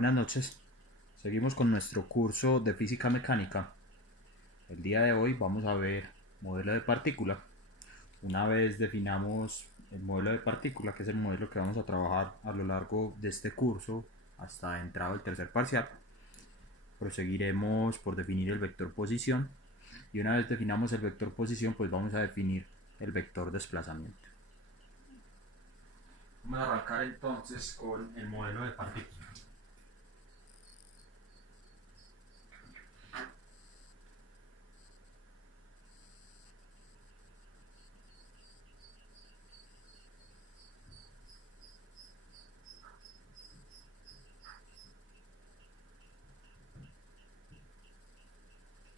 Buenas noches. Seguimos con nuestro curso de física mecánica. El día de hoy vamos a ver modelo de partícula. Una vez definamos el modelo de partícula, que es el modelo que vamos a trabajar a lo largo de este curso hasta entrado el tercer parcial, proseguiremos por definir el vector posición, y una vez definamos el vector posición, pues vamos a definir el vector desplazamiento. Vamos a arrancar entonces con el modelo de partícula.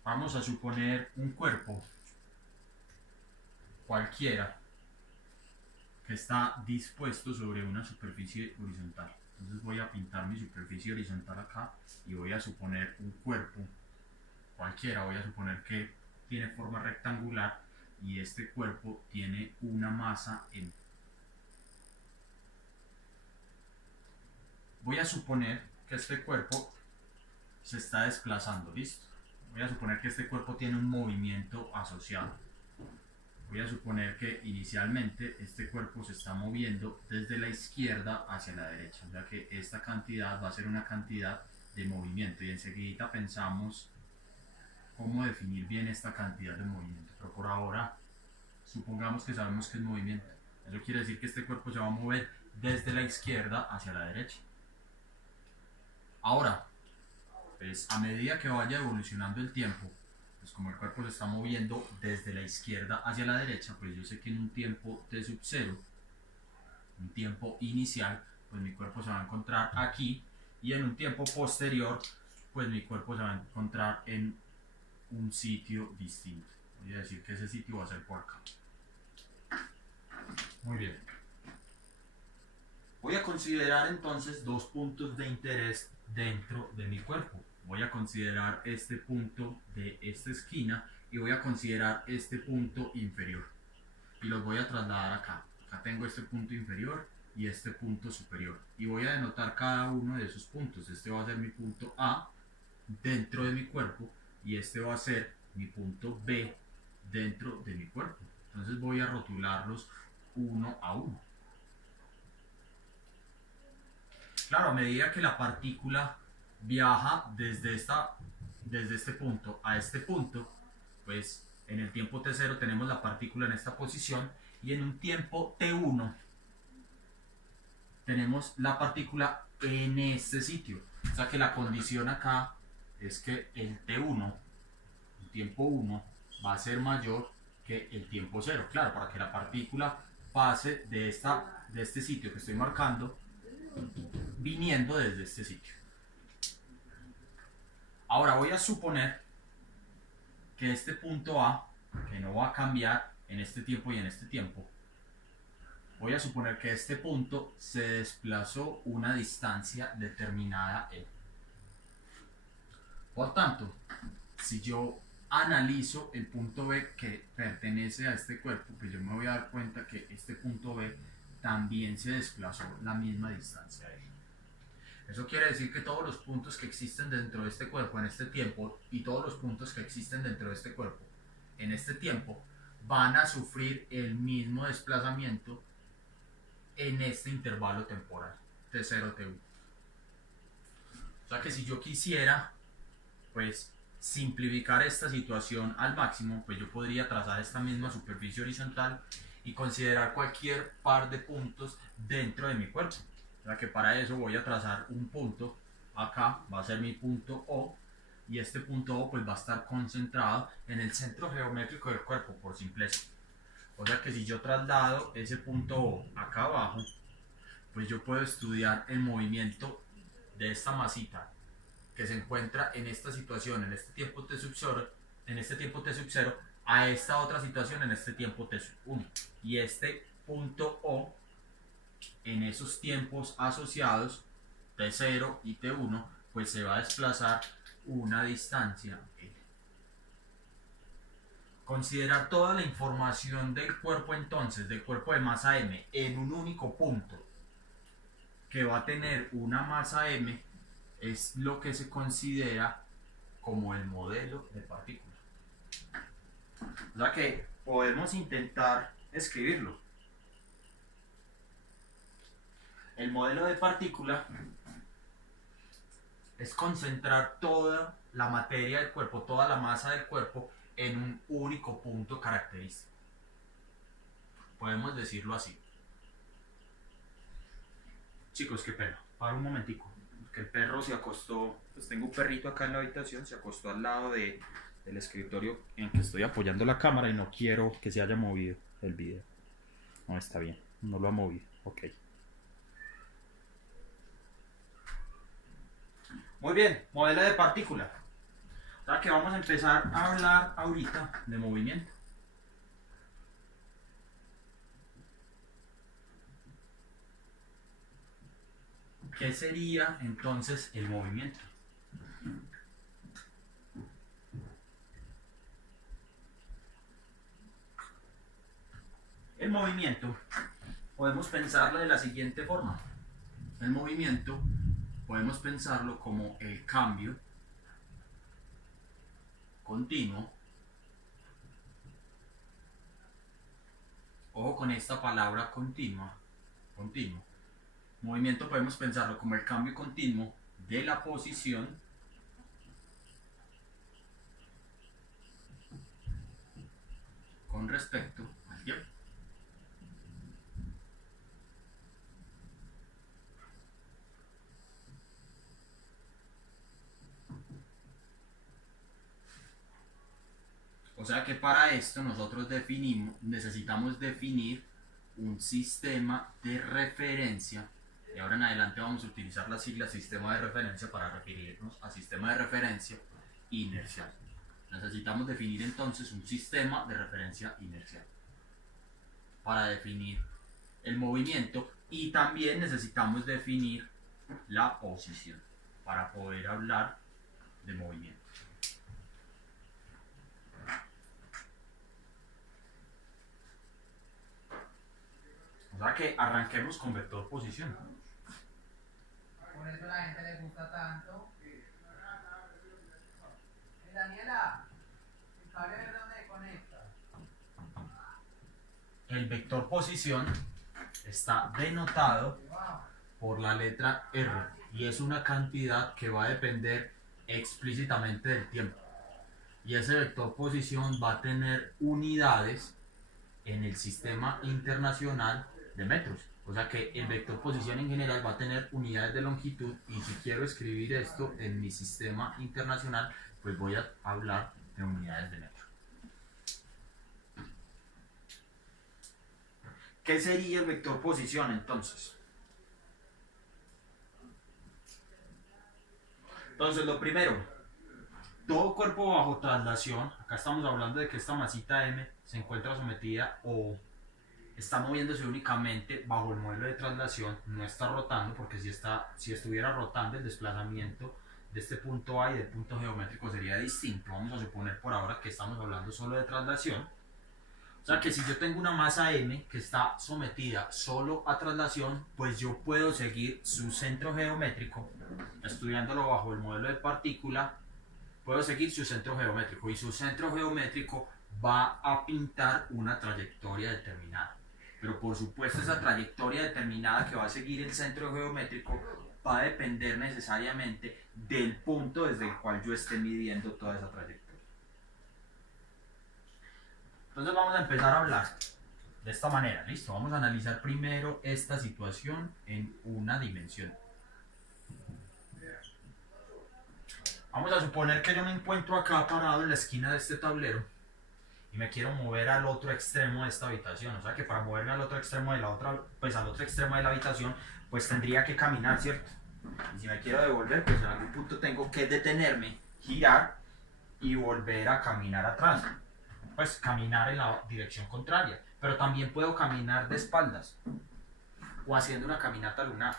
Vamos a suponer un cuerpo cualquiera que está dispuesto sobre una superficie horizontal. Entonces voy a pintar mi superficie horizontal acá y voy a suponer un cuerpo cualquiera. Voy a suponer que tiene forma rectangular y este cuerpo tiene una masa m. Voy a suponer que este cuerpo se está desplazando, ¿listo? Voy a suponer que este cuerpo tiene un movimiento asociado. Voy a suponer que inicialmente este cuerpo se está moviendo desde la izquierda hacia la derecha, o sea que esta cantidad va a ser una cantidad de movimiento, y enseguida pensamos cómo definir bien esta cantidad de movimiento, pero por ahora supongamos que sabemos que es movimiento. Eso quiere decir que este cuerpo se va a mover desde la izquierda hacia la derecha. Ahora, pues a medida que vaya evolucionando el tiempo, pues como el cuerpo se está moviendo desde la izquierda hacia la derecha, pues yo sé que en un tiempo t sub 0, un tiempo inicial, pues mi cuerpo se va a encontrar aquí, y en un tiempo posterior, pues mi cuerpo se va a encontrar en un sitio distinto. Voy a decir que ese sitio va a ser por acá. Muy bien. Voy a considerar entonces dos puntos de interés dentro de mi cuerpo. Voy a considerar este punto de esta esquina y voy a considerar este punto inferior. Y los voy a trasladar acá. Acá tengo este punto inferior y este punto superior. Y voy a denotar cada uno de esos puntos. Este va a ser mi punto A dentro de mi cuerpo y este va a ser mi punto B dentro de mi cuerpo. Entonces voy a rotularlos uno a uno. Claro, a medida que la partícula viaja desde este punto a este punto, pues en el tiempo t0 tenemos la partícula en esta posición, y en un tiempo t1 tenemos la partícula en este sitio. O sea que la condición acá es que el t1, el tiempo 1, va a ser mayor que el tiempo 0. Claro, para que la partícula pase de este sitio que estoy marcando, viniendo desde este sitio. Ahora voy a suponer que este punto A, que no va a cambiar en este tiempo y en este tiempo, voy a suponer que este punto se desplazó una distancia determinada e. Por tanto, si yo analizo el punto B que pertenece a este cuerpo, pues yo me voy a dar cuenta que este punto B también se desplazó la misma distancia e. Eso quiere decir que todos los puntos que existen dentro de este cuerpo en este tiempo y todos los puntos que existen dentro de este cuerpo en este tiempo van a sufrir el mismo desplazamiento en este intervalo temporal T0, T1. O sea que si yo quisiera pues simplificar esta situación al máximo, pues yo podría trazar esta misma superficie horizontal y considerar cualquier par de puntos dentro de mi cuerpo. O sea que para eso voy a trazar un punto acá, va a ser mi punto O, y este punto O pues va a estar concentrado en el centro geométrico del cuerpo, por simpleza. O sea que si yo traslado ese punto O acá abajo, pues yo puedo estudiar el movimiento de esta masita que se encuentra en esta situación, en este tiempo t sub 0, a esta otra situación en este tiempo t sub 1. Y este punto O en esos tiempos asociados T0 y T1 pues se va a desplazar una distancia L. Considerar toda la información del cuerpo entonces, del cuerpo de masa m, en un único punto que va a tener una masa m, es lo que se considera como el modelo de partícula. O sea que podemos intentar escribirlo. El modelo de partícula es concentrar toda la materia del cuerpo, toda la masa del cuerpo en un único punto característico. Podemos decirlo así. Chicos, qué pena. Para un momentico. Que el perro se acostó. Pues tengo un perrito acá en la habitación, se acostó al lado del escritorio en que estoy apoyando la cámara y no quiero que se haya movido el video. No, está bien. No lo ha movido. Ok. Muy bien, modelo de partícula. O sea que vamos a empezar a hablar ahorita de movimiento. ¿Qué sería entonces el movimiento? El movimiento podemos pensarlo de la siguiente forma. El movimiento podemos pensarlo como el cambio continuo. Ojo con esta palabra continuo. Movimiento podemos pensarlo como el cambio continuo de la posición con respecto al tiempo. O sea que para esto nosotros necesitamos definir un sistema de referencia. Y ahora en adelante vamos a utilizar la sigla sistema de referencia para referirnos a sistema de referencia inercial. Necesitamos definir entonces un sistema de referencia inercial para definir el movimiento, y también necesitamos definir la posición para poder hablar de movimiento. O sea que arranquemos con vector posición. Por eso a la gente le gusta tanto. Daniela, ¿el cable verde dónde se conecta? El vector posición está denotado por la letra R y es una cantidad que va a depender explícitamente del tiempo. Y ese vector posición va a tener unidades en el sistema internacional de metros. O sea que el vector posición en general va a tener unidades de longitud, y si quiero escribir esto en mi sistema internacional, pues voy a hablar de unidades de metro. ¿Qué sería el vector posición entonces? Entonces lo primero, todo cuerpo bajo traslación, acá estamos hablando de que esta masita M se encuentra sometida o está moviéndose únicamente bajo el modelo de traslación, no está rotando, porque si estuviera rotando, el desplazamiento de este punto A y del punto geométrico sería distinto. Vamos a suponer por ahora que estamos hablando solo de traslación. O sea que si yo tengo una masa M que está sometida solo a traslación, pues yo puedo seguir su centro geométrico, estudiándolo bajo el modelo de partícula, puedo seguir su centro geométrico, y su centro geométrico va a pintar una trayectoria determinada. Pero por supuesto esa trayectoria determinada que va a seguir el centro geométrico va a depender necesariamente del punto desde el cual yo esté midiendo toda esa trayectoria. Entonces vamos a empezar a hablar de esta manera, ¿listo? Vamos a analizar primero esta situación en una dimensión. Vamos a suponer que yo me encuentro acá parado en la esquina de este tablero y me quiero mover al otro extremo de esta habitación. O sea que para moverme al otro extremo de la habitación, pues tendría que caminar, ¿cierto? Y si me quiero devolver, pues en algún punto tengo que detenerme, girar y volver a caminar atrás. Pues caminar en la dirección contraria. Pero también puedo caminar de espaldas o haciendo una caminata lunar.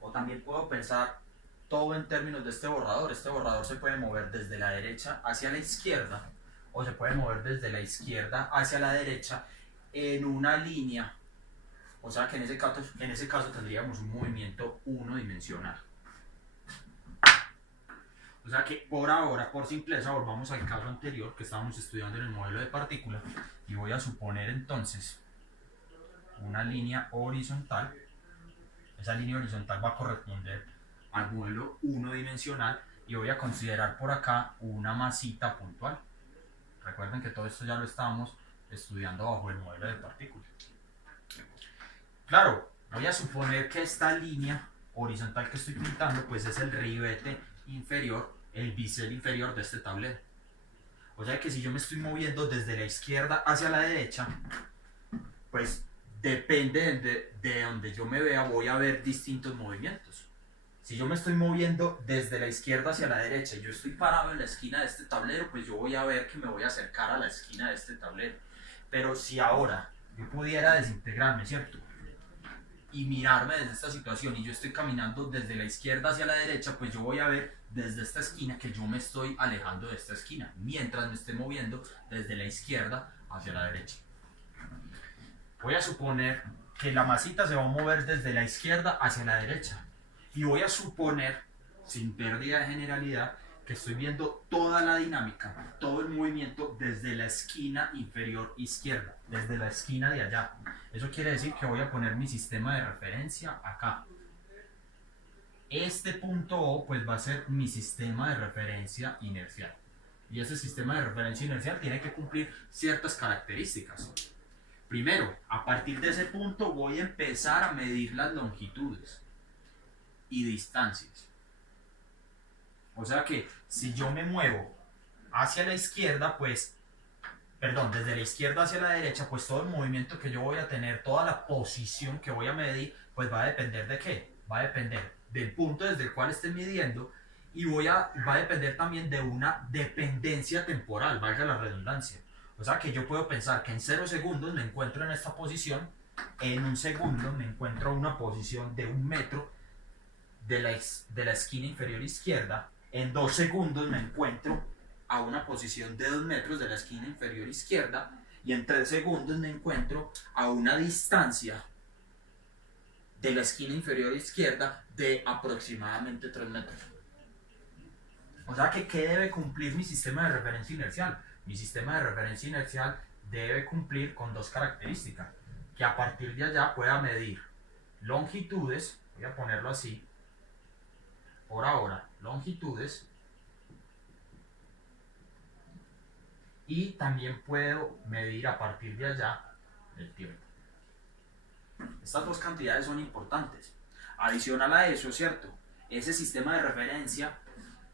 O también puedo pensar todo en términos de este borrador. Este borrador se puede mover desde la derecha hacia la izquierda, o se puede mover desde la izquierda hacia la derecha en una línea. O sea que en ese caso tendríamos un movimiento unidimensional. O sea que por ahora, por simpleza, volvamos al caso anterior que estábamos estudiando en el modelo de partícula y voy a suponer entonces una línea horizontal. Esa línea horizontal va a corresponder al modelo unidimensional y voy a considerar por acá una masita puntual. Recuerden que todo esto ya lo estábamos estudiando bajo el modelo de partícula. Claro, voy a suponer que esta línea horizontal que estoy pintando pues es el ribete inferior, el bisel inferior de este tablero. O sea que si yo me estoy moviendo desde la izquierda hacia la derecha, pues depende de donde yo me vea, voy a ver distintos movimientos. Si yo me estoy moviendo desde la izquierda hacia la derecha y yo estoy parado en la esquina de este tablero, pues yo voy a ver que me voy a acercar a la esquina de este tablero. Pero si ahora yo pudiera desintegrarme, ¿cierto? Y mirarme desde esta situación y yo estoy caminando desde la izquierda hacia la derecha, pues yo voy a ver desde esta esquina que yo me estoy alejando de esta esquina, mientras me esté moviendo desde la izquierda hacia la derecha. Voy a suponer que la masita se va a mover desde la izquierda hacia la derecha. Y voy a suponer, sin pérdida de generalidad, que estoy viendo toda la dinámica, todo el movimiento desde la esquina inferior izquierda, desde la esquina de allá. Eso quiere decir que voy a poner mi sistema de referencia acá. Este punto O pues va a ser mi sistema de referencia inercial. Y ese sistema de referencia inercial tiene que cumplir ciertas características. Primero, a partir de ese punto voy a empezar a medir las longitudes y distancias. O sea que si yo me muevo hacia la izquierda, pues, perdón, desde la izquierda hacia la derecha, pues todo el movimiento que yo voy a tener, toda la posición que voy a medir, pues va a depender de qué? Va a depender del punto desde el cual esté midiendo y va a depender también de una dependencia temporal, valga la redundancia. O sea que yo puedo pensar que en 0 segundos me encuentro en esta posición, en 1 segundo me encuentro a una posición de 1 metro de la esquina inferior izquierda, en 2 segundos me encuentro a una posición de 2 metros de la esquina inferior izquierda y en 3 segundos me encuentro a una distancia de la esquina inferior izquierda de aproximadamente 3 metros. O sea que ¿qué debe cumplir mi sistema de referencia inercial? Mi sistema de referencia inercial debe cumplir con 2 características, que a partir de allá pueda medir longitudes, voy a ponerlo así, por ahora, longitudes, y también puedo medir a partir de allá el tiempo. Estas 2 cantidades son importantes. Adicional a eso, ¿cierto? Ese sistema de referencia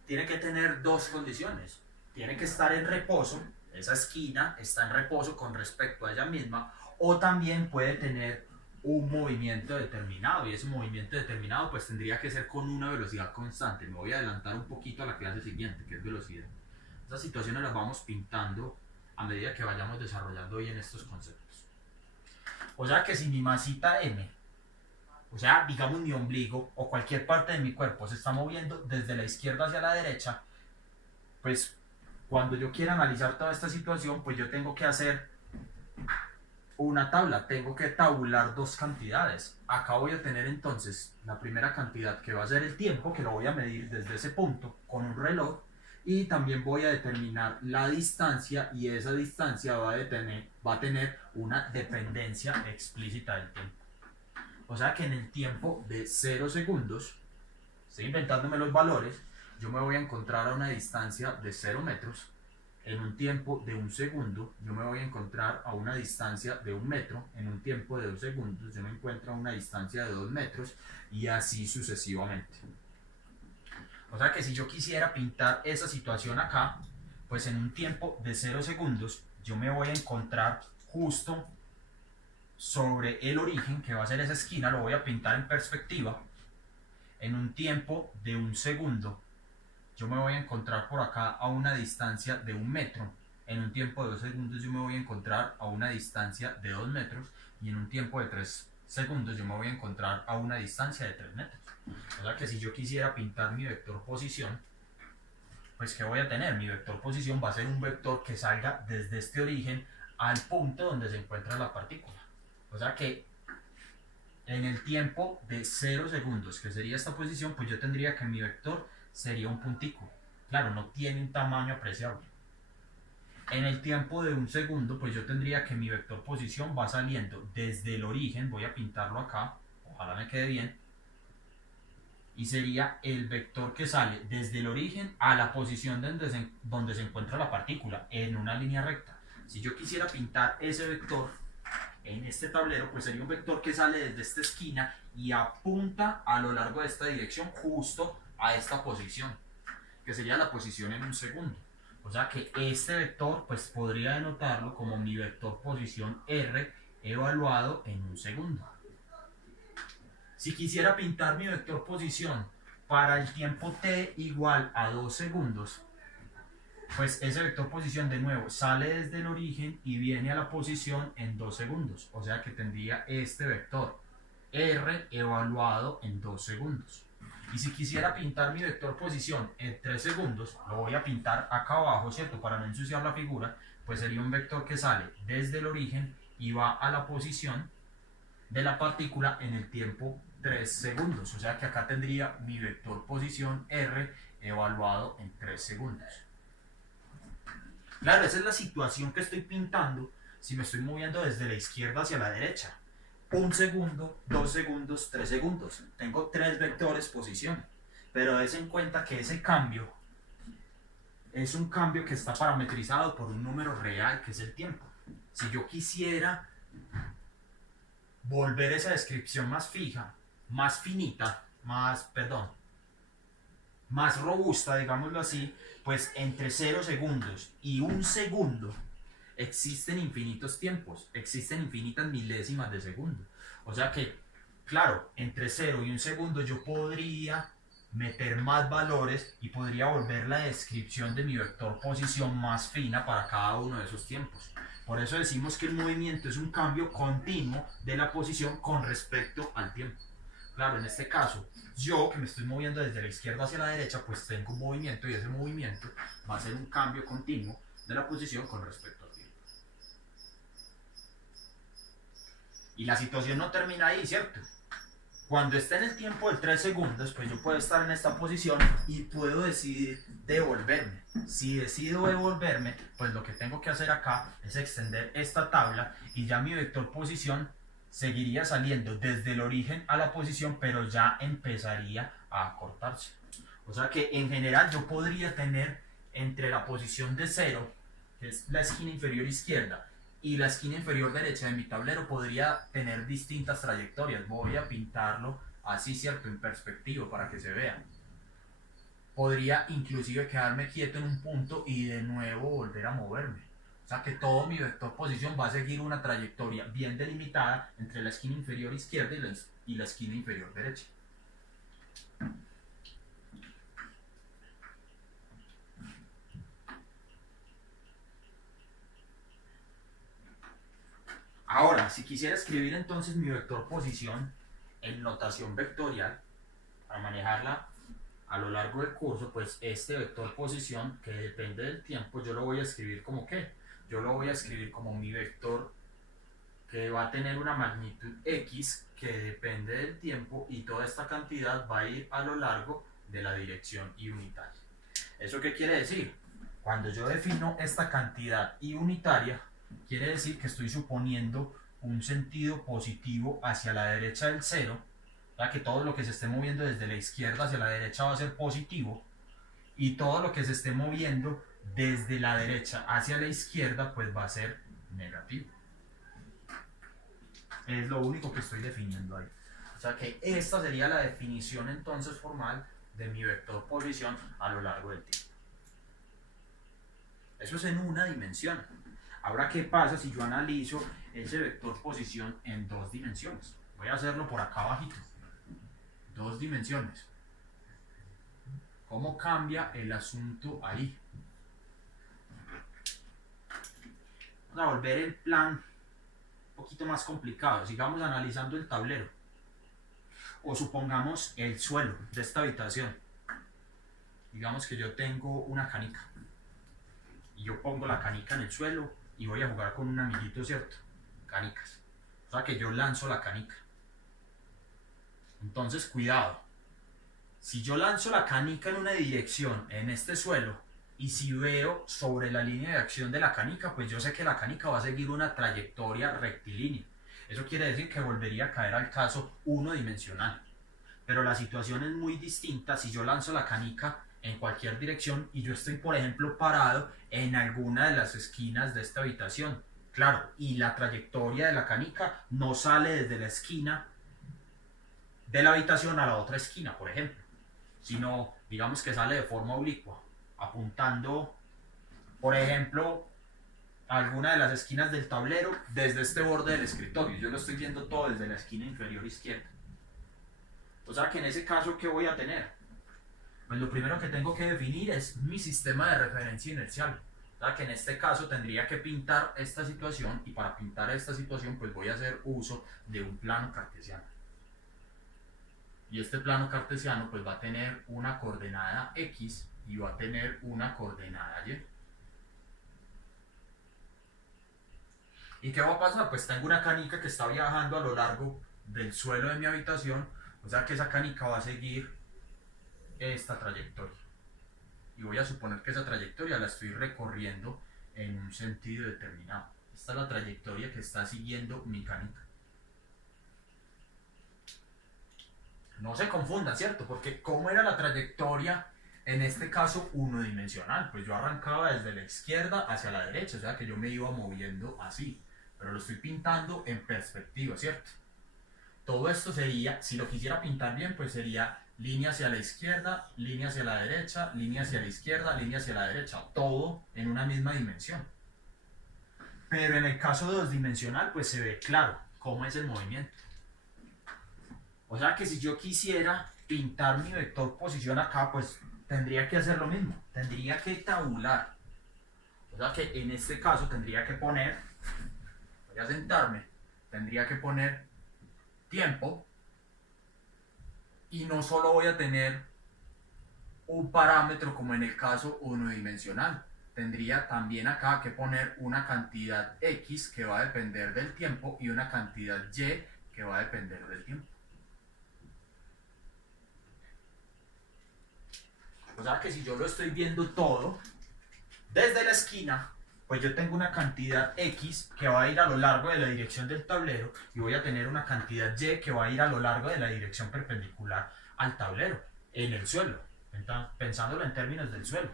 tiene que tener 2 condiciones. Tiene que estar en reposo, esa esquina está en reposo con respecto a ella misma, o también puede tener un movimiento determinado, y ese movimiento determinado pues tendría que ser con una velocidad constante. Me voy a adelantar un poquito a la clase siguiente, que es velocidad. Estas situaciones las vamos pintando a medida que vayamos desarrollando bien estos conceptos. O sea que si mi masita M, o sea, digamos mi ombligo o cualquier parte de mi cuerpo se está moviendo desde la izquierda hacia la derecha, pues cuando yo quiera analizar toda esta situación, pues yo tengo que hacer una tabla, tengo que tabular 2 cantidades. Acá voy a tener entonces la primera cantidad que va a ser el tiempo, que lo voy a medir desde ese punto con un reloj, y también voy a determinar la distancia, y esa distancia va a tener una dependencia explícita del tiempo. O sea que en el tiempo de 0 segundos, estoy inventándome los valores, yo me voy a encontrar a una distancia de 0 metros. En un tiempo de 1 segundo, yo me voy a encontrar a una distancia de 1 metro. En un tiempo de 2 segundos, yo me encuentro a una distancia de 2 metros, y así sucesivamente. O sea que si yo quisiera pintar esa situación acá, pues en un tiempo de 0 segundos, yo me voy a encontrar justo sobre el origen, que va a ser esa esquina, lo voy a pintar en perspectiva. En un tiempo de 1 segundo, yo me voy a encontrar por acá a una distancia de 1 metro. En un tiempo de 2 segundos yo me voy a encontrar a una distancia de 2 metros. Y en un tiempo de 3 segundos yo me voy a encontrar a una distancia de 3 metros. O sea que si yo quisiera pintar mi vector posición, pues ¿qué voy a tener? Mi vector posición va a ser un vector que salga desde este origen al punto donde se encuentra la partícula. O sea que en el tiempo de 0 segundos, que sería esta posición, pues yo tendría que mi vector sería un puntico. claro, no tiene un tamaño apreciable. En el tiempo de un segundo, pues yo tendría que mi vector posición va saliendo desde el origen, voy a pintarlo acá, ojalá me quede bien, y sería el vector que sale desde el origen a la posición donde se encuentra la partícula, en una línea recta. Si yo quisiera pintar ese vector en este tablero, pues sería un vector que sale desde esta esquina y apunta a lo largo de esta dirección justo a esta posición, que sería la posición en un segundo. O sea que este vector pues podría denotarlo como mi vector posición R evaluado en un segundo. Si quisiera pintar mi vector posición para el tiempo t igual a 2 segundos, pues ese vector posición de nuevo sale desde el origen y viene a la posición en 2 segundos. O sea que tendría este vector R evaluado en 2 segundos. Y si quisiera pintar mi vector posición en 3 segundos, lo voy a pintar acá abajo, ¿cierto? Para no ensuciar la figura, pues sería un vector que sale desde el origen y va a la posición de la partícula en el tiempo 3 segundos. O sea que acá tendría mi vector posición R evaluado en 3 segundos. Claro, esa es la situación que estoy pintando si me estoy moviendo desde la izquierda hacia la derecha. 1 segundo, 2 segundos, 3 segundos. Tengo 3 vectores posición. Pero des en cuenta que ese cambio es un cambio que está parametrizado por un número real, que es el tiempo. Si yo quisiera volver esa descripción más fija, más finita, más robusta, digámoslo así, pues entre 0 segundos y 1 segundo existen infinitos tiempos, existen infinitas milésimas de segundo. O sea que, claro, entre 0 y 1 segundo yo podría meter más valores y podría volver la descripción de mi vector posición más fina para cada uno de esos tiempos. Por eso decimos que el movimiento es un cambio continuo de la posición con respecto al tiempo. Claro, en este caso, yo que me estoy moviendo desde la izquierda hacia la derecha, pues tengo un movimiento y ese movimiento va a ser un cambio continuo de la posición con respecto al tiempo. Y la situación no termina ahí, ¿cierto? Cuando esté en el tiempo de 3 segundos, pues yo puedo estar en esta posición y puedo decidir devolverme. Si decido devolverme, pues lo que tengo que hacer acá es extender esta tabla y ya mi vector posición seguiría saliendo desde el origen a la posición, pero ya empezaría a acortarse. O sea que en general yo podría tener entre la posición de 0, que es la esquina inferior izquierda, y la esquina inferior derecha de mi tablero, podría tener distintas trayectorias. Voy a pintarlo así, ¿cierto? En perspectiva para que se vea. Podría inclusive quedarme quieto en un punto y de nuevo volver a moverme. O sea que todo mi vector posición va a seguir una trayectoria bien delimitada entre la esquina inferior izquierda y la esquina inferior derecha. Ahora, si quisiera escribir entonces mi vector posición en notación vectorial, para manejarla a lo largo del curso, pues este vector posición, que depende del tiempo, yo lo voy a escribir como ¿qué? Yo lo voy a escribir como mi vector que va a tener una magnitud x que depende del tiempo y toda esta cantidad va a ir a lo largo de la dirección y unitaria. ¿Eso qué quiere decir? Cuando yo defino esta cantidad y unitaria, quiere decir que estoy suponiendo un sentido positivo hacia la derecha del 0, ya que todo lo que se esté moviendo desde la izquierda hacia la derecha va a ser positivo y todo lo que se esté moviendo desde la derecha hacia la izquierda pues va a ser negativo. Es lo único que estoy definiendo ahí. O sea que esta sería la definición entonces formal de mi vector posición a lo largo del tiempo. Eso es en una dimensión. Ahora, ¿qué pasa si yo analizo ese vector posición en 2 dimensiones? Voy a hacerlo por acá abajito. 2 dimensiones. ¿Cómo cambia el asunto ahí? Vamos a volver el plan un poquito más complicado. Sigamos analizando el tablero. O supongamos el suelo de esta habitación. Digamos que yo tengo una canica. Y yo pongo la canica en el suelo y voy a jugar con un amiguito, ¿cierto? Canicas. O sea que yo lanzo la canica. Entonces, cuidado. Si yo lanzo la canica en una dirección en este suelo y si veo sobre la línea de acción de la canica, pues yo sé que la canica va a seguir una trayectoria rectilínea. Eso quiere decir que volvería a caer al caso unidimensional. Pero la situación es muy distinta si yo lanzo la canica en cualquier dirección y yo estoy, por ejemplo, parado en alguna de las esquinas de esta habitación. Claro, y la trayectoria de la canica no sale desde la esquina de la habitación a la otra esquina, por ejemplo, sino digamos que sale de forma oblicua, apuntando, por ejemplo, a alguna de las esquinas del tablero desde este borde del escritorio. Yo lo estoy viendo todo desde la esquina inferior izquierda. O sea que en ese caso, ¿qué voy a tener? Pues lo primero que tengo que definir es mi sistema de referencia inercial. O sea que en este caso tendría que pintar esta situación, y para pintar esta situación pues voy a hacer uso de un plano cartesiano. Y este plano cartesiano pues va a tener una coordenada X y va a tener una coordenada Y. ¿Y qué va a pasar? Pues tengo una canica que está viajando a lo largo del suelo de mi habitación, o sea que esa canica va a seguir esta trayectoria. Y voy a suponer que esa trayectoria la estoy recorriendo en un sentido determinado. Esta es la trayectoria que está siguiendo mi canica. No se confundan, ¿cierto? Porque ¿cómo era la trayectoria en este caso unidimensional? Pues yo arrancaba desde la izquierda hacia la derecha, o sea que yo me iba moviendo así. Pero lo estoy pintando en perspectiva, ¿cierto? Todo esto sería, si lo quisiera pintar bien, pues sería línea hacia la izquierda, línea hacia la derecha, línea hacia la izquierda, línea hacia la derecha, todo en una misma dimensión. Pero en el caso dosdimensional, pues se ve claro cómo es el movimiento. O sea que si yo quisiera pintar mi vector posición acá, pues tendría que hacer lo mismo, tendría que tabular. O sea que en este caso tendría que poner, voy a sentarme, tendría que poner tiempo, y no solo voy a tener un parámetro como en el caso unidimensional, tendría también acá que poner una cantidad X que va a depender del tiempo y una cantidad Y que va a depender del tiempo. O sea que si yo lo estoy viendo todo desde la esquina, pues yo tengo una cantidad X que va a ir a lo largo de la dirección del tablero y voy a tener una cantidad Y que va a ir a lo largo de la dirección perpendicular al tablero, en el suelo, pensándolo en términos del suelo.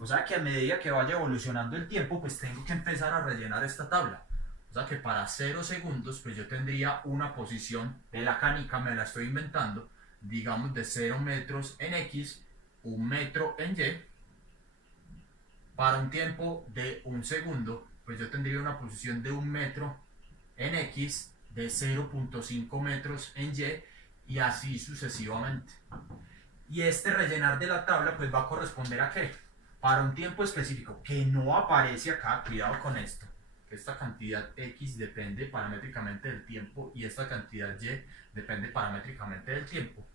O sea que a medida que vaya evolucionando el tiempo, pues tengo que empezar a rellenar esta tabla. O sea que para 0 segundos, pues yo tendría una posición de la canica, me la estoy inventando, digamos de 0 metros en X, 1 metro en Y. Para un tiempo de 1 segundo, pues yo tendría una posición de 1 metro en X, de 0.5 metros en Y así sucesivamente. Y este rellenar de la tabla pues va a corresponder a ¿qué? Para un tiempo específico que no aparece acá, cuidado con esto, que esta cantidad X depende paramétricamente del tiempo y esta cantidad Y depende paramétricamente del tiempo.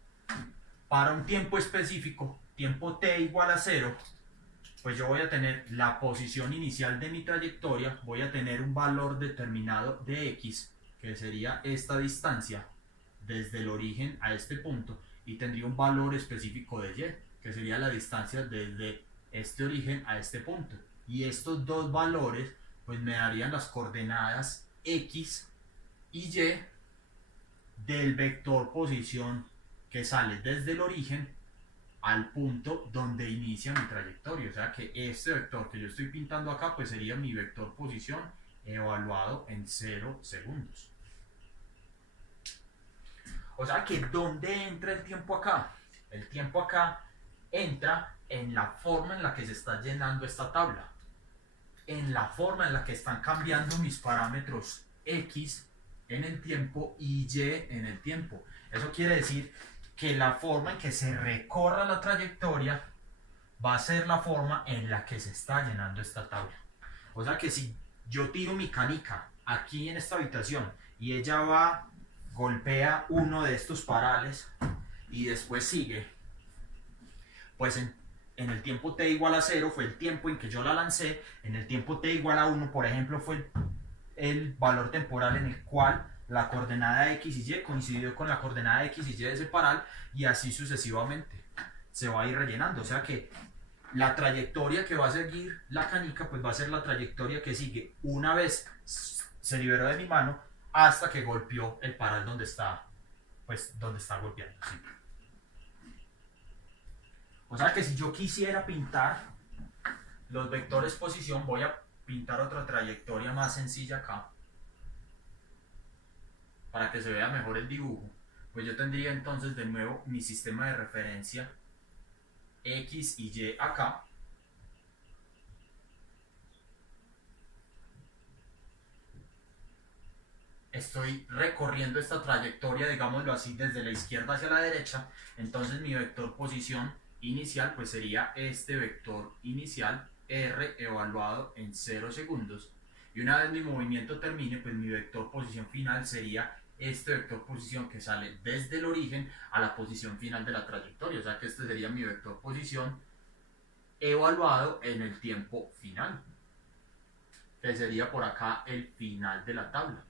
Para un tiempo específico, tiempo t igual a 0, pues yo voy a tener la posición inicial de mi trayectoria, voy a tener un valor determinado de X, que sería esta distancia desde el origen a este punto, y tendría un valor específico de Y, que sería la distancia desde este origen a este punto. Y estos dos valores pues me darían las coordenadas X y Y del vector posición que sale desde el origen al punto donde inicia mi trayectoria. O sea que este vector que yo estoy pintando acá pues sería mi vector posición evaluado en 0 segundos. O sea que ¿dónde entra el tiempo acá? El tiempo acá entra en la forma en la que se está llenando esta tabla, en la forma en la que están cambiando mis parámetros X en el tiempo y Y en el tiempo. Eso quiere decir que la forma en que se recorra la trayectoria va a ser la forma en la que se está llenando esta tabla. O sea que si yo tiro mi canica aquí en esta habitación y ella va, golpea uno de estos parales y después sigue, pues en el tiempo t igual a 0 fue el tiempo en que yo la lancé, en el tiempo t igual a 1 por ejemplo fue el valor temporal en el cual la coordenada X y Y coincidió con la coordenada X y Y de ese paral, y así sucesivamente se va a ir rellenando. O sea que la trayectoria que va a seguir la canica pues va a ser la trayectoria que sigue una vez se liberó de mi mano hasta que golpeó el paral donde está, pues donde está golpeando, ¿sí? O sea que si yo quisiera pintar los vectores posición, voy a pintar otra trayectoria más sencilla acá para que se vea mejor el dibujo. Pues yo tendría entonces de nuevo mi sistema de referencia X y Y acá. Estoy recorriendo esta trayectoria, digámoslo así, desde la izquierda hacia la derecha. Entonces mi vector posición inicial pues sería este vector inicial R evaluado en 0 segundos. Y una vez mi movimiento termine, pues mi vector posición final sería este vector posición que sale desde el origen a la posición final de la trayectoria. O sea que este sería mi vector posición evaluado en el tiempo final, que sería por acá el final de la tabla.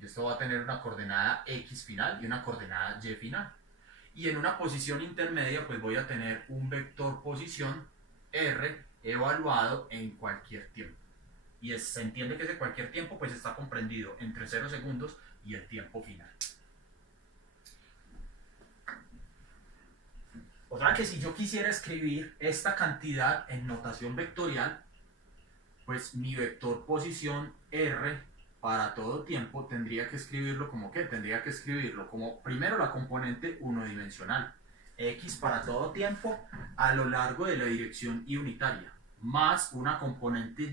Y esto va a tener una coordenada X final y una coordenada Y final. Y en una posición intermedia pues voy a tener un vector posición R evaluado en cualquier tiempo. Y se entiende que ese cualquier tiempo pues está comprendido entre 0 segundos y el tiempo final. O sea que si yo quisiera escribir esta cantidad en notación vectorial, pues mi vector posición R para todo tiempo tendría que escribirlo como ¿qué? Tendría que escribirlo como primero la componente unidimensional, X para todo tiempo a lo largo de la dirección y unitaria, más una componente Y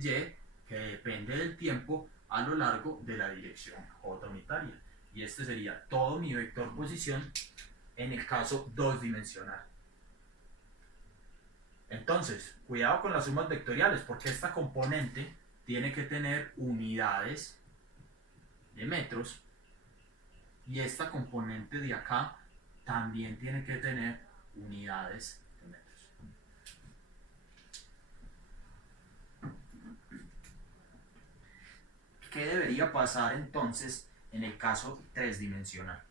que depende del tiempo a lo largo de la dirección J unitaria. Y este sería todo mi vector posición en el caso dos dimensional. Entonces, cuidado con las sumas vectoriales, porque esta componente tiene que tener unidades de metros y esta componente de acá también tiene que tener unidades de metros. ¿Qué debería pasar entonces en el caso tridimensional?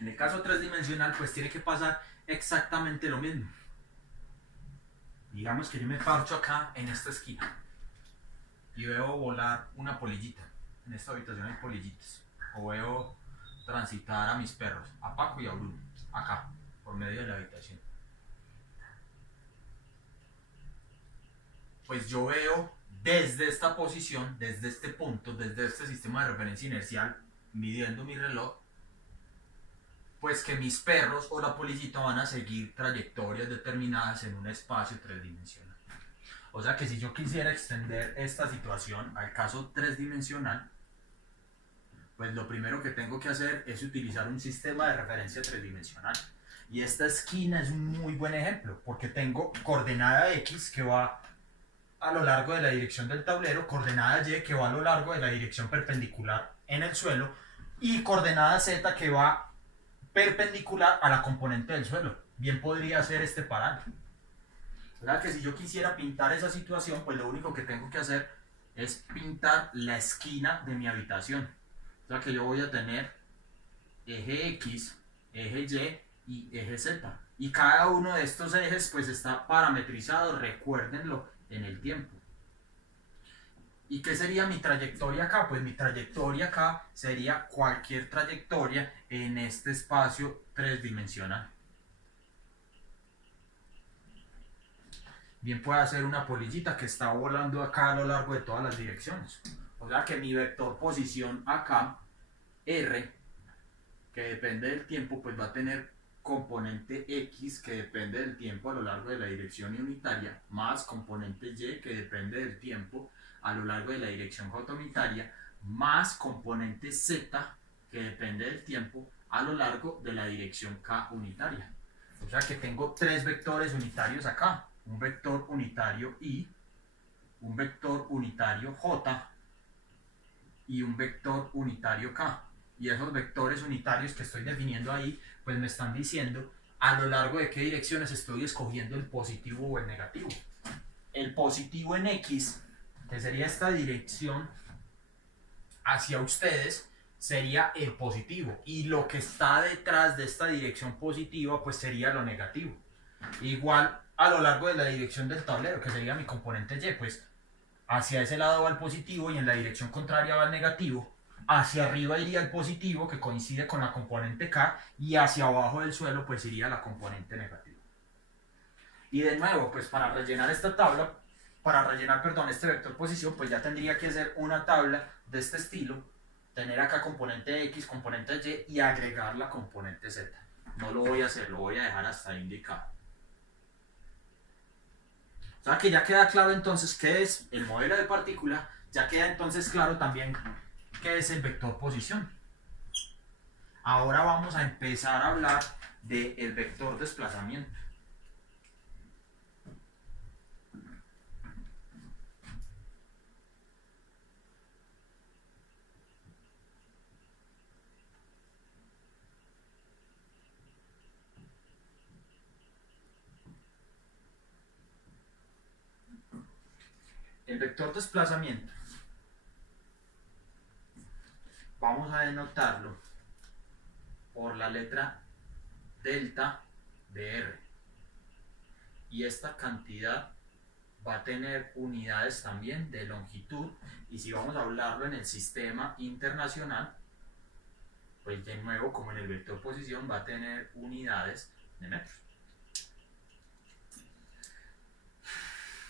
En el caso tridimensional pues tiene que pasar exactamente lo mismo. Digamos que yo me parcho acá en esta esquina y veo volar una polillita. En esta habitación hay polillitas. O veo transitar a mis perros, a Paco y a Bruno, acá, por medio de la habitación. Pues yo veo desde esta posición, desde este punto, desde este sistema de referencia inercial, midiendo mi reloj, pues que mis perros o la polillita van a seguir trayectorias determinadas en un espacio tridimensional. O sea que si yo quisiera extender esta situación al caso tridimensional, pues lo primero que tengo que hacer es utilizar un sistema de referencia tridimensional. Y esta esquina es un muy buen ejemplo, porque tengo coordenada X que va a lo largo de la dirección del tablero, coordenada Y que va a lo largo de la dirección perpendicular en el suelo, y coordenada Z que va perpendicular a la componente del suelo. Bien podría ser este parámetro. O sea que si yo quisiera pintar esa situación, pues lo único que tengo que hacer es pintar la esquina de mi habitación. O sea que yo voy a tener eje X, eje Y y eje Z. Y cada uno de estos ejes pues está parametrizado, recuérdenlo, en el tiempo. ¿Y qué sería mi trayectoria acá? Pues mi trayectoria acá sería cualquier trayectoria en este espacio tridimensional. Bien puede ser una polillita que está volando acá a lo largo de todas las direcciones. O sea que mi vector posición acá, R, que depende del tiempo, pues va a tener componente X que depende del tiempo a lo largo de la dirección unitaria, más componente Y que depende del tiempo a lo largo de la dirección J unitaria, más componente Z que depende del tiempo a lo largo de la dirección K unitaria. O sea que tengo tres vectores unitarios acá, un vector unitario Y, un vector unitario J y un vector unitario K. Y esos vectores unitarios que estoy definiendo ahí, pues me están diciendo a lo largo de qué direcciones estoy escogiendo el positivo o el negativo. El positivo en X, que sería esta dirección hacia ustedes, sería el positivo, y lo que está detrás de esta dirección positiva pues sería lo negativo. Igual a lo largo de la dirección del tablero, que sería mi componente Y, pues hacia ese lado va el positivo y en la dirección contraria va el negativo. Hacia arriba iría el positivo, que coincide con la componente K, y hacia abajo del suelo pues iría la componente negativa. Y de nuevo, pues para rellenar esta tabla, este vector posición, pues ya tendría que ser una tabla de este estilo, tener acá componente X, componente Y y agregar la componente Z. No lo voy a hacer, lo voy a dejar hasta ahí indicado. O sea que ya queda claro entonces qué es el modelo de partícula, ya queda entonces claro también qué es el vector posición. Ahora vamos a empezar a hablar del vector desplazamiento. El vector desplazamiento, vamos a denotarlo por la letra delta de R. Y esta cantidad va a tener unidades también de longitud, y si vamos a hablarlo en el sistema internacional, pues de nuevo, como en el vector posición, va a tener unidades de metros.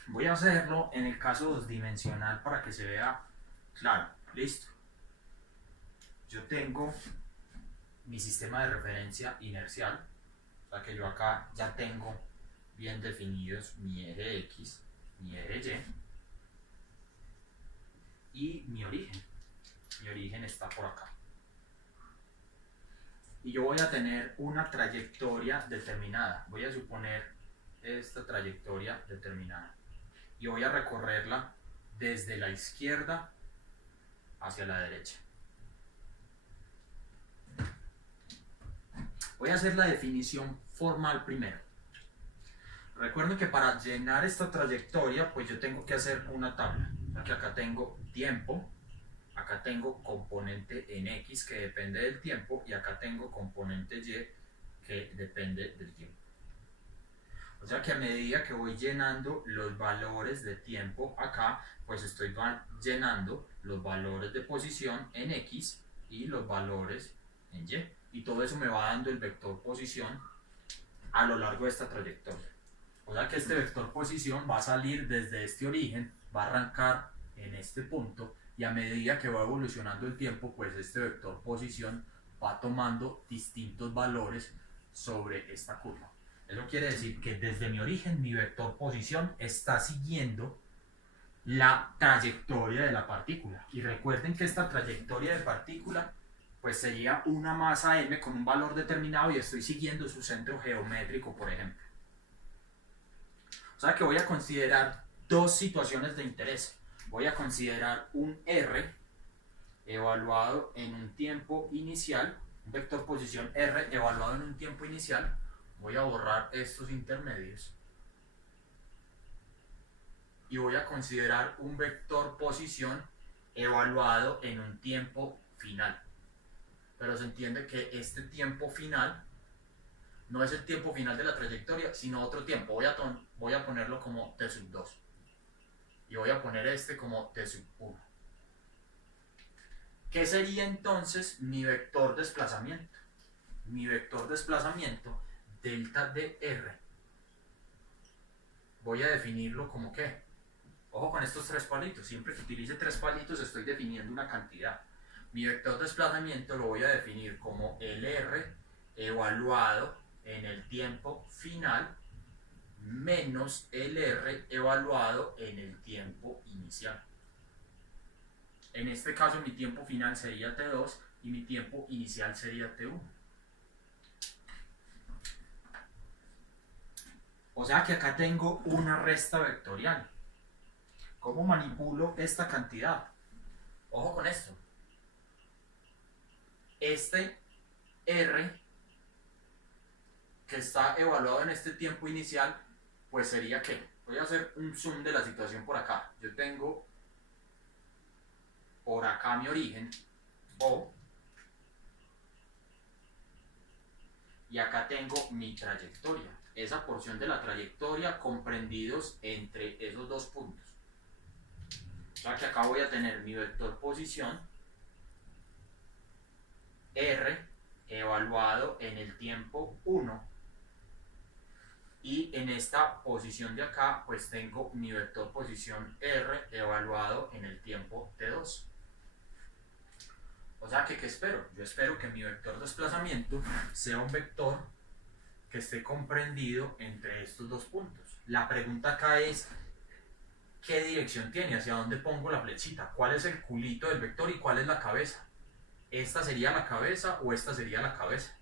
Voy a hacerlo en el caso dos-dimensional para que se vea claro. Listo. Yo tengo mi sistema de referencia inercial, o sea que yo acá ya tengo bien definidos mi eje X, mi eje Y mi origen. Mi origen está por acá. Y yo voy a tener una trayectoria determinada. Voy a suponer esta trayectoria determinada. Y voy a recorrerla desde la izquierda hacia la derecha. Voy a hacer la definición formal primero. Recuerden que para llenar esta trayectoria, pues yo tengo que hacer una tabla. Aquí acá tengo tiempo, acá tengo componente en X que depende del tiempo, y acá tengo componente Y que depende del tiempo. O sea que a medida que voy llenando los valores de tiempo acá, pues estoy llenando los valores de posición en X y los valores en Y. Y todo eso me va dando el vector posición a lo largo de esta trayectoria. O sea que este vector posición va a salir desde este origen, va a arrancar en este punto, y a medida que va evolucionando el tiempo, pues este vector posición va tomando distintos valores sobre esta curva. Eso quiere decir que desde mi origen mi vector posición está siguiendo la trayectoria de la partícula. Y recuerden que esta trayectoria de partícula pues sería una masa m con un valor determinado, y estoy siguiendo su centro geométrico, por ejemplo. O sea que voy a considerar dos situaciones de interés. Voy a considerar un R evaluado en un tiempo inicial, un vector posición R evaluado en un tiempo inicial. Voy a borrar estos intermedios y voy a considerar un vector posición evaluado en un tiempo final. Pero se entiende que este tiempo final no es el tiempo final de la trayectoria, sino otro tiempo. Voy a ponerlo como t2 y voy a poner este como t1. ¿Qué sería entonces mi vector desplazamiento? Mi vector desplazamiento, delta de R, voy a definirlo como ¿qué? Ojo con estos tres palitos. Siempre que utilice tres palitos estoy definiendo una cantidad. Mi vector desplazamiento lo voy a definir como el R evaluado en el tiempo final menos el R evaluado en el tiempo inicial. En este caso mi tiempo final sería T2 y mi tiempo inicial sería T1. O sea que acá tengo una resta vectorial. ¿Cómo manipulo esta cantidad? Ojo con esto. Este R que está evaluado en este tiempo inicial, pues sería que, voy a hacer un zoom de la situación por acá. Yo tengo por acá mi origen, O, y acá tengo mi trayectoria. Esa porción de la trayectoria comprendidos entre esos dos puntos. O sea que acá voy a tener mi vector posición R evaluado en el tiempo 1 y en esta posición de acá pues tengo mi vector posición R evaluado en el tiempo T2. O sea que ¿qué espero? Yo espero que mi vector de desplazamiento sea un vector que esté comprendido entre estos dos puntos. La pregunta acá es ¿qué dirección tiene? ¿Hacia dónde pongo la flechita? ¿Cuál es el culito del vector y cuál es la cabeza? ¿Esta sería la cabeza o esta sería la cabeza?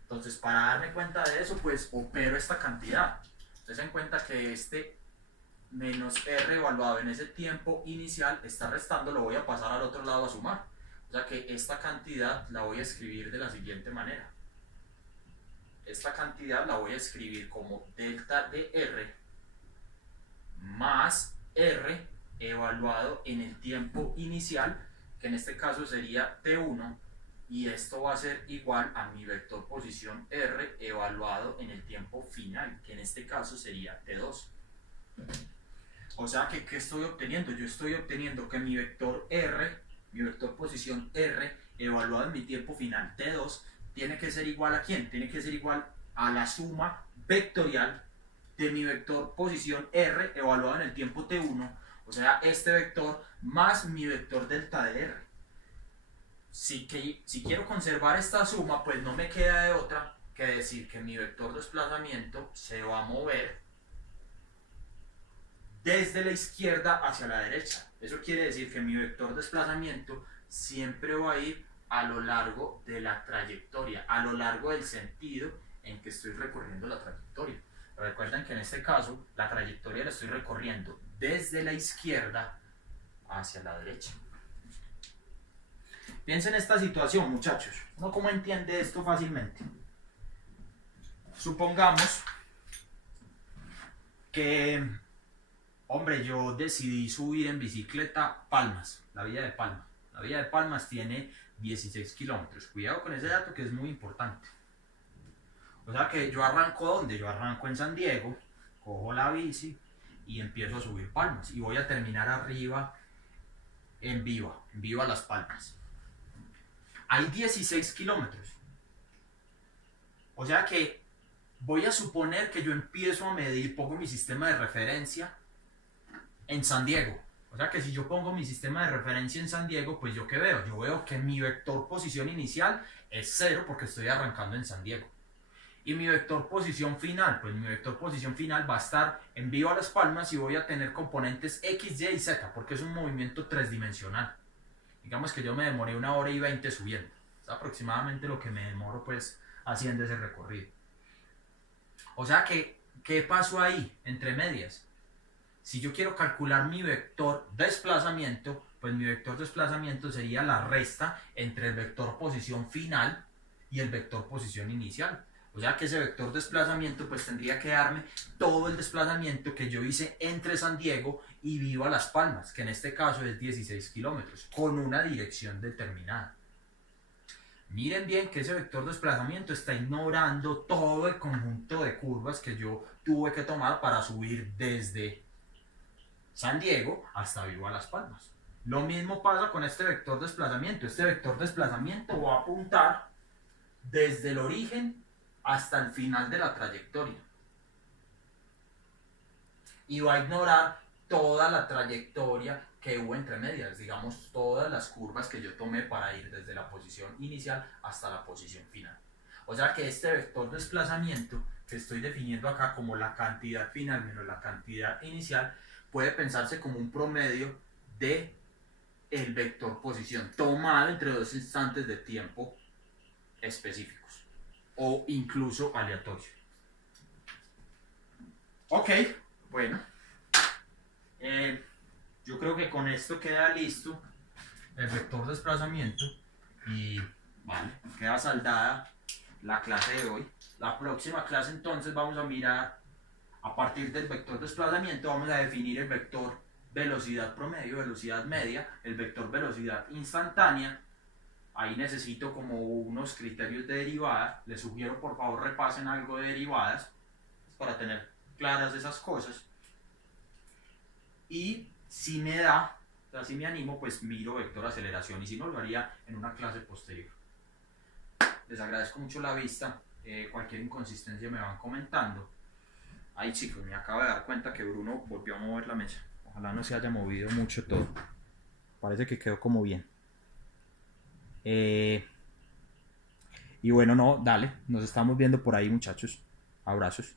Entonces, para darme cuenta de eso, pues opero esta cantidad. Entonces, en cuenta que este menos R evaluado en ese tiempo inicial está restando, lo voy a pasar al otro lado a sumar. O sea que esta cantidad la voy a escribir de la siguiente manera. Esta cantidad la voy a escribir como delta de R más R evaluado en el tiempo inicial, que en este caso sería T1, y esto va a ser igual a mi vector posición R evaluado en el tiempo final, que en este caso sería T2. O sea que ¿qué estoy obteniendo? Yo estoy obteniendo que mi vector R, mi vector posición R evaluado en mi tiempo final T2, tiene que ser igual a ¿quién? Tiene que ser igual a la suma vectorial de mi vector posición R evaluado en el tiempo T1, o sea, este vector más mi vector delta de R. Si quiero conservar esta suma, pues no me queda de otra que decir que mi vector de desplazamiento se va a mover desde la izquierda hacia la derecha. Eso quiere decir que mi vector de desplazamiento siempre va a ir a lo largo de la trayectoria, a lo largo del sentido en que estoy recorriendo la trayectoria. Recuerden que en este caso la trayectoria la estoy recorriendo desde la izquierda hacia la derecha. Piensen en esta situación, muchachos. ¿Uno cómo entiende esto fácilmente? Supongamos que, hombre, yo decidí subir en bicicleta Palmas, la villa de Palmas. La villa de Palmas tiene 16 kilómetros. Cuidado con ese dato que es muy importante. O sea que yo arranco ¿dónde? Yo arranco en San Diego, cojo la bici y empiezo a subir Palmas. Y voy a terminar arriba en Viva Las Palmas. Hay 16 kilómetros. O sea que voy a suponer que yo empiezo a medir, pongo mi sistema de referencia en San Diego. O sea que si yo pongo mi sistema de referencia en San Diego, pues yo ¿qué veo? Yo veo que mi vector posición inicial es 0 porque estoy arrancando en San Diego. Y mi vector posición final, pues mi vector posición final va a estar en Viva Las Palmas y voy a tener componentes X, Y y Z porque es un movimiento tridimensional. Digamos que yo me demoré 1 hora y 20 subiendo. Es aproximadamente lo que me demoro pues haciendo ese recorrido. O sea que, ¿qué pasó ahí entre medias? Si yo quiero calcular mi vector desplazamiento, pues mi vector desplazamiento sería la resta entre el vector posición final y el vector posición inicial. O sea que ese vector desplazamiento pues tendría que darme todo el desplazamiento que yo hice entre San Diego y Viva Las Palmas, que en este caso es 16 kilómetros, con una dirección determinada. Miren bien que ese vector desplazamiento está ignorando todo el conjunto de curvas que yo tuve que tomar para subir desde San Diego hasta Viva Las Palmas. Lo mismo pasa con este vector desplazamiento. Este vector desplazamiento va a apuntar desde el origen hasta el final de la trayectoria. Y va a ignorar toda la trayectoria que hubo entre medias, digamos todas las curvas que yo tomé para ir desde la posición inicial hasta la posición final. O sea que este vector desplazamiento que estoy definiendo acá como la cantidad final menos la cantidad inicial puede pensarse como un promedio de el vector posición tomado entre dos instantes de tiempo específicos o incluso aleatorio. Ok, bueno, yo creo que con esto queda listo el vector desplazamiento y vale, queda saldada la clase de hoy. La próxima clase entonces vamos a mirar, a partir del vector desplazamiento, vamos a definir el vector velocidad promedio, velocidad media, el vector velocidad instantánea. Ahí necesito como unos criterios de derivada. Les sugiero por favor repasen algo de derivadas para tener claras esas cosas. Y si me da, o sea, si me animo, pues miro vector aceleración, y si no, lo haría en una clase posterior. Les agradezco mucho la vista. Cualquier inconsistencia me van comentando. Ay chicos, me acabo de dar cuenta que Bruno volvió a mover la mesa. Ojalá no se haya movido mucho todo. Parece que quedó como bien. Y bueno, no, dale. Nos estamos viendo por ahí, muchachos. Abrazos.